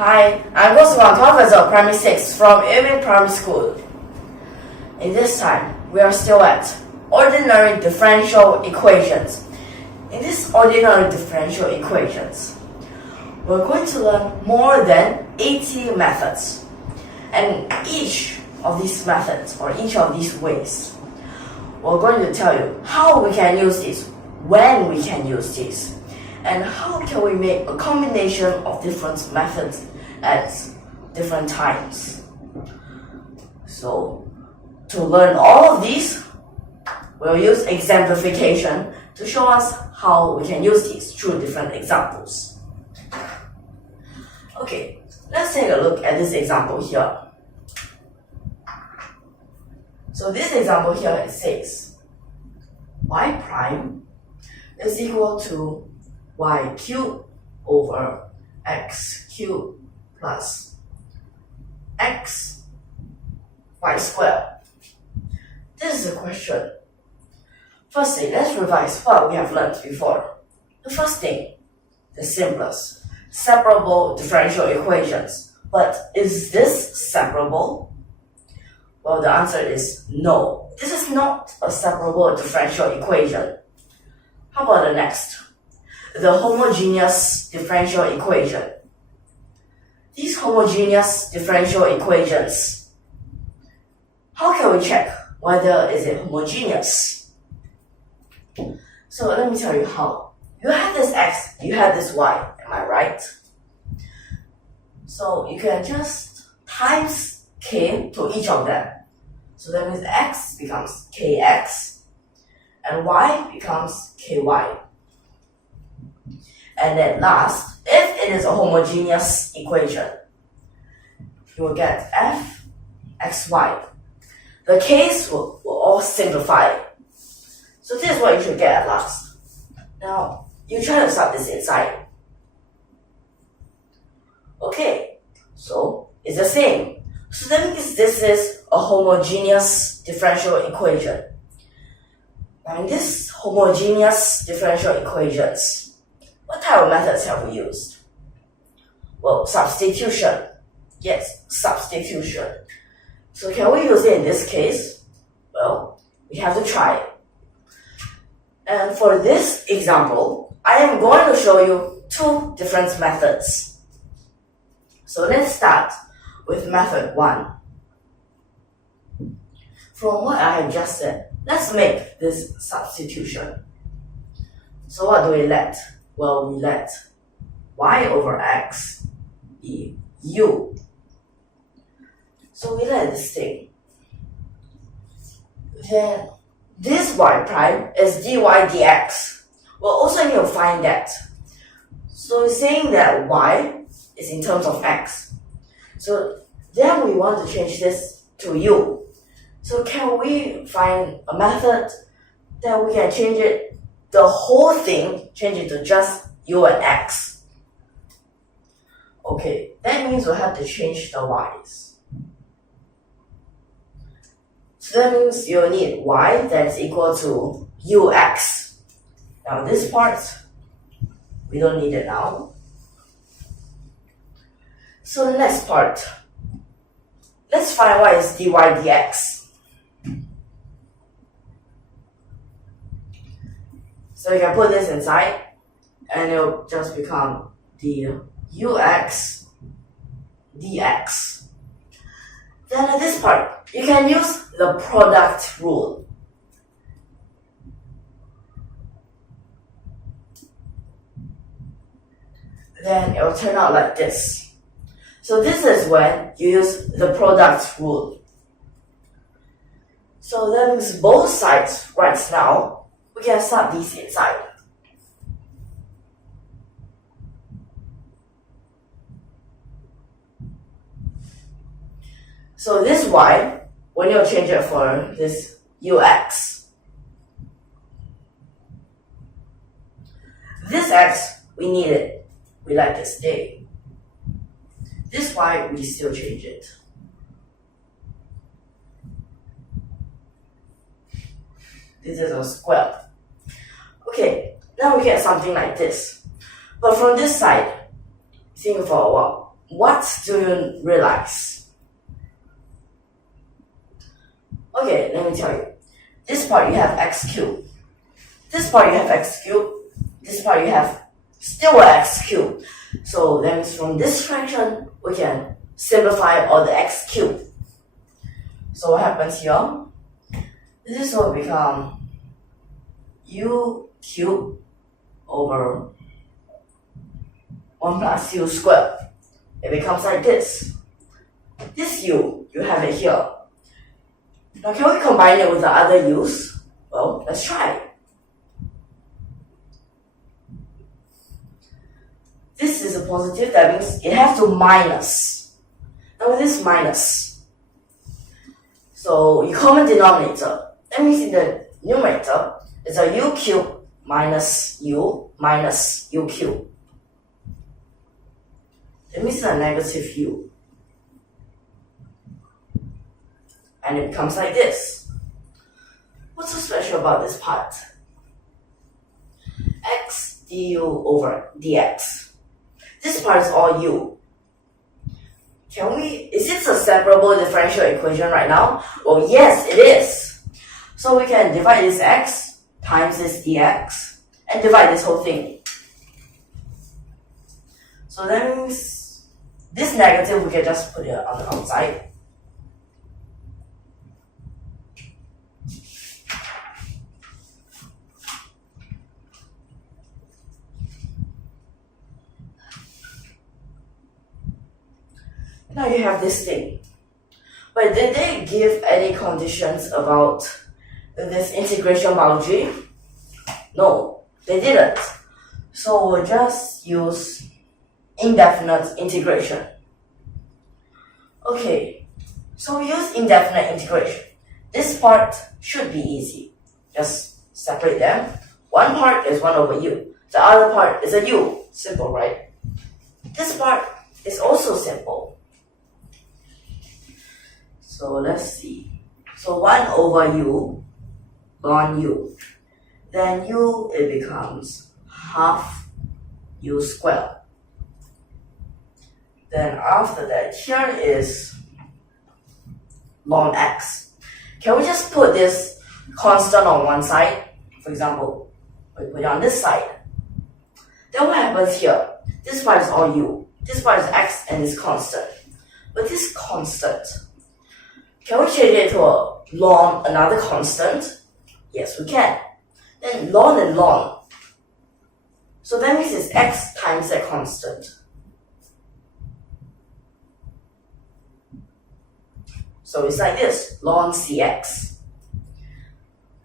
Hi, I'm GUO CHENG GUANG, Professor of Primary 6 from YUMIN Primary School. In this time, we are still at ordinary differential equations. In this ordinary differential equations, we're going to learn more than 80 methods. And each of these methods, or each of these ways, we're going to tell you how we can use this, when we can use this, and how can we make a combination of different methods at different times. So, to learn all of these, we'll use exemplification to show us how we can use these through different examples. Okay, let's take a look at this example here. So this example here, it says y prime is equal to y cubed over x cubed plus x y squared. This is a question. Firstly, let's revise what we have learned before. The first thing, the simplest, separable differential equations. But is this separable? Well, the answer is no. This is not a separable differential equation. How about the next? The homogeneous differential equation. These homogeneous differential equations, how can we check whether is it homogeneous? So let me tell you how. You have this x, you have this y, am I right? So you can just times k to each of them. So that means x becomes kx and y becomes ky. And then last, if it is a homogeneous equation, you will get f xy. The k's will all simplify. So this is what you should get at last. Now, you try to sub this inside. Okay, so it's the same. So that means this is a homogeneous differential equation. Now in this homogeneous differential equations, what type of methods have we used? Well, substitution. Yes, substitution. So can we use it in this case? Well, we have to try. And for this example, I am going to show you two different methods. So let's start with method 1. From what I have just said, let's make this substitution. So what do we let? Well, we let y over x be u. So we let this thing. Then this y prime is dy dx. We'll also need to find that. So we're saying that y is in terms of x. So then we want to change this to u. So can we find a method that we can change it, the whole thing, change it to just u and x? Okay, that means we'll have to change the y's. So that means you'll need y that's equal to ux. Now this part, we don't need it now. So the next part, let's find what is dy dx. So you can put this inside and it'll just become the ux dx. Then at this part, you can use the product rule. Then it will turn out like this. So this is when you use the product rule. So that means both sides right now, we can sub these inside. So this y, when you change it for this ux, this x, we need it. We let it stay. This y, we still change it. This is a square. Now we get something like this. But from this side, think for a while. what do you realize? Okay, let me tell you. This part you have x cubed. This part you have x cubed. This part you have still x cubed. So that means from this fraction, we can simplify all the x cubed. So what happens here? This will become u cubed over 1 plus u squared. It becomes like this. This u, you have it here. Now can we combine it with the other u's? Well, let's try. This is a positive, that means it has to minus. Now with this minus, so you common denominator. That means in the numerator, it's a u cubed minus u cubed. That means it's a negative u. And it becomes like this. What's so special about this part? X du over dx. This part is all u. Is it a separable differential equation right now? Well, yes, it is. So we can divide this x times this dx and divide this whole thing. So that means this negative we can just put it on the outside. Now you have this thing. But did they give any conditions about this integration boundary? No, they didn't. So we'll just use indefinite integration. Okay, so we use indefinite integration. This part should be easy. Just separate them. One part is 1 over u. The other part is a u. Simple, right? This part is also simple. So let's see. So 1 over u, gone u. Then u, it becomes half u squared. Then after that, here is ln x. Can we just put this constant on one side? For example, we put it on this side. Then what happens here? This part is all u. This part is x and is constant. But this constant, can we change it to a ln another constant? Yes, we can. Then ln and ln. So that means it's x times that constant. So it's like this, ln cx.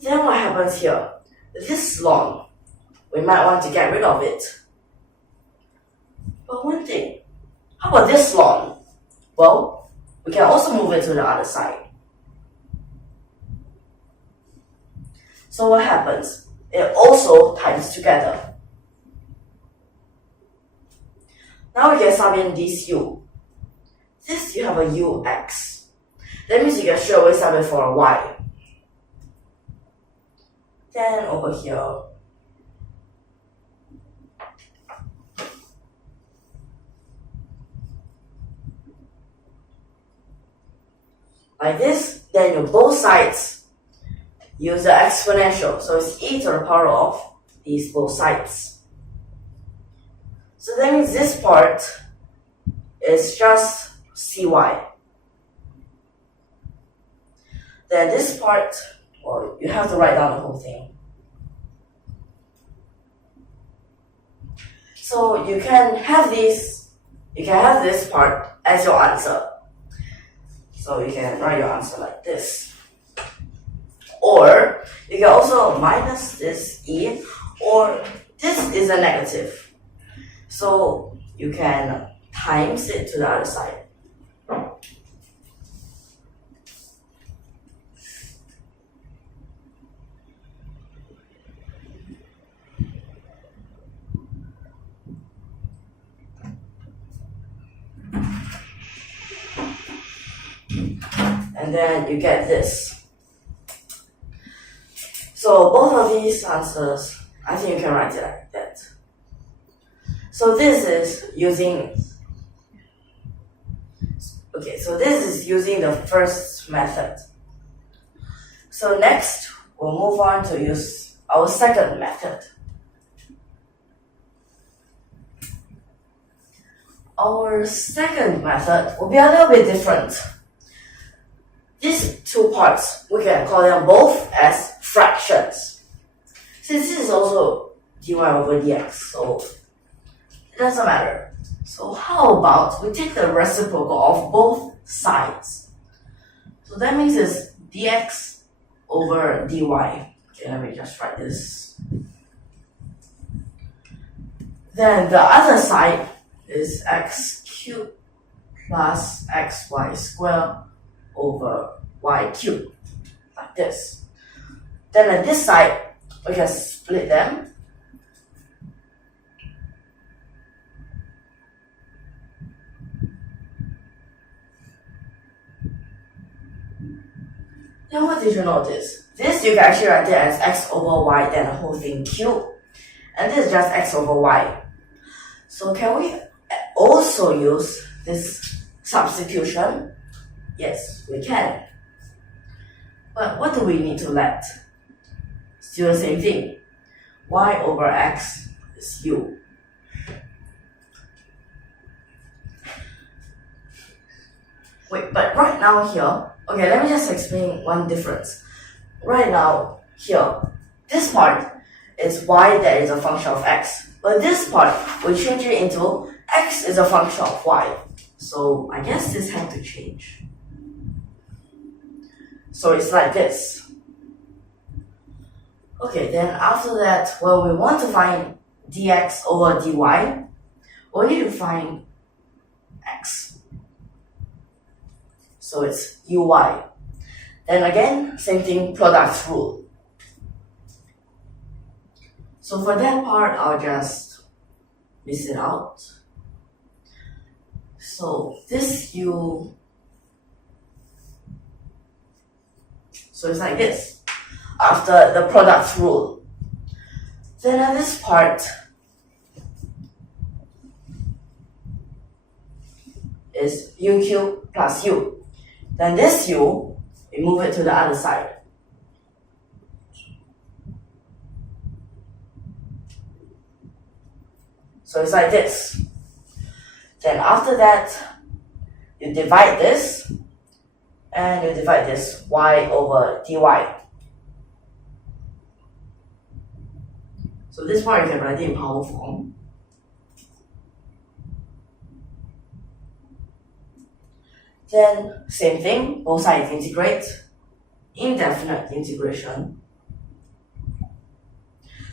Then what happens here? This ln, we might want to get rid of it. But one thing, how about this ln? Well, we can also move it to the other side. So what happens? It also times together. Now we can sub in this u. This you have a ux. That means you can straight away sub it for a y. Then over here, like this, then you both sides use the exponential. So it's e to the power of these both sides. So that means this part is just cy. Then this part, well, you have to write down the whole thing. So you can have this part as your answer. So you can write your answer like this. Or you can also minus this e, or this is a negative. So you can times it to the other side. And then you get this. So both of these answers, I think you can write it like that. So this is using Okay, so this is using the first method. So next, we'll move on to use our second method. Our second method will be a little bit different. These two parts, we can call them both as fractions. Since this is also dy over dx, so it doesn't matter. So how about we take the reciprocal of both sides? So that means it's dx over dy. Okay, let me just write this. Then the other side is x cubed plus xy squared over y cubed, like this. Then at this side, we can split them. Then what did you notice? This you can actually write it as x over y, then the whole thing cubed. And this is just x over y. So can we also use this substitution? Yes, we can. But what do we need to let? Still the same thing. Y over x is u. Wait, but right now here, okay, let me just explain one difference. Right now, here, this part is y that is a function of x. But this part, we change it into x is a function of y. So I guess this had to change. So it's like this. Okay, then after that, well, we want to find dx over dy. We need to find x. So it's uy. Then again, same thing, product rule. So for that part, I'll just miss it out. So this u, so it's like this, after the product rule. Then at this part is u cubed plus u. Then this u, we move it to the other side. So it's like this. Then after that, you divide this, and you divide this y over dy. So this part you can write it in power form. Then same thing, both sides integrate, indefinite integration.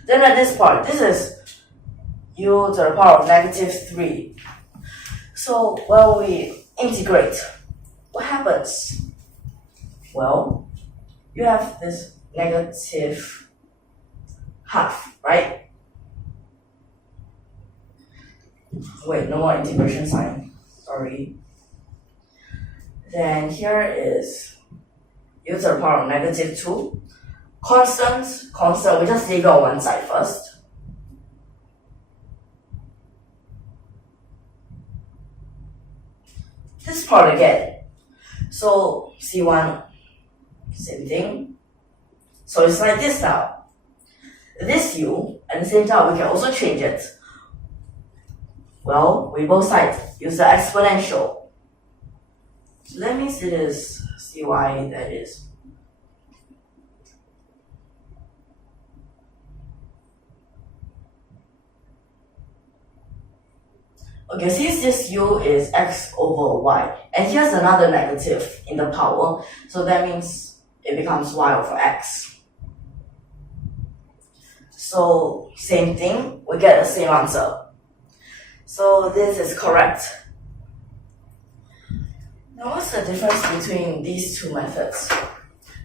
Then at this part, this is u to the power of -3. So when we integrate, what happens? Well, you have this negative half, right? Wait, no more integration sign, sorry. Then here is u to the power of -2. Constant, we just leave it on one side first. This part again. So C1, same thing. So it's like this now. This u, and at the same time, we can also change it. Well, we both sides use the exponential. So that means it is Cy, that is. Okay, since this u is x over y, and here's another negative in the power, so that means it becomes y over x. So same thing, we get the same answer. So this is correct. Now what's the difference between these two methods?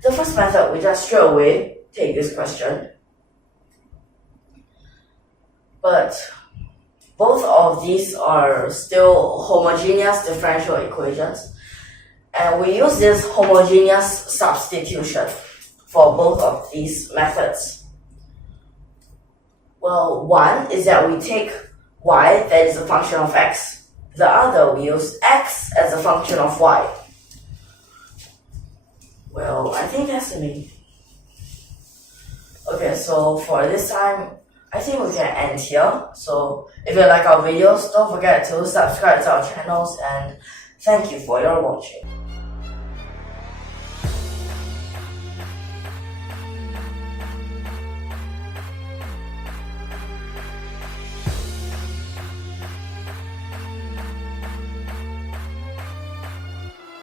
The first method, we just straight away take this question. But both of these are still homogeneous differential equations. And we use this homogeneous substitution for both of these methods. Well, one is that we take y, that is a function of x, The other we use x as a function of y. Well, I think that's the main thing. Okay, so for this time, I think we can end here. So if you like our videos, don't forget to subscribe to our channels and thank you for your watching.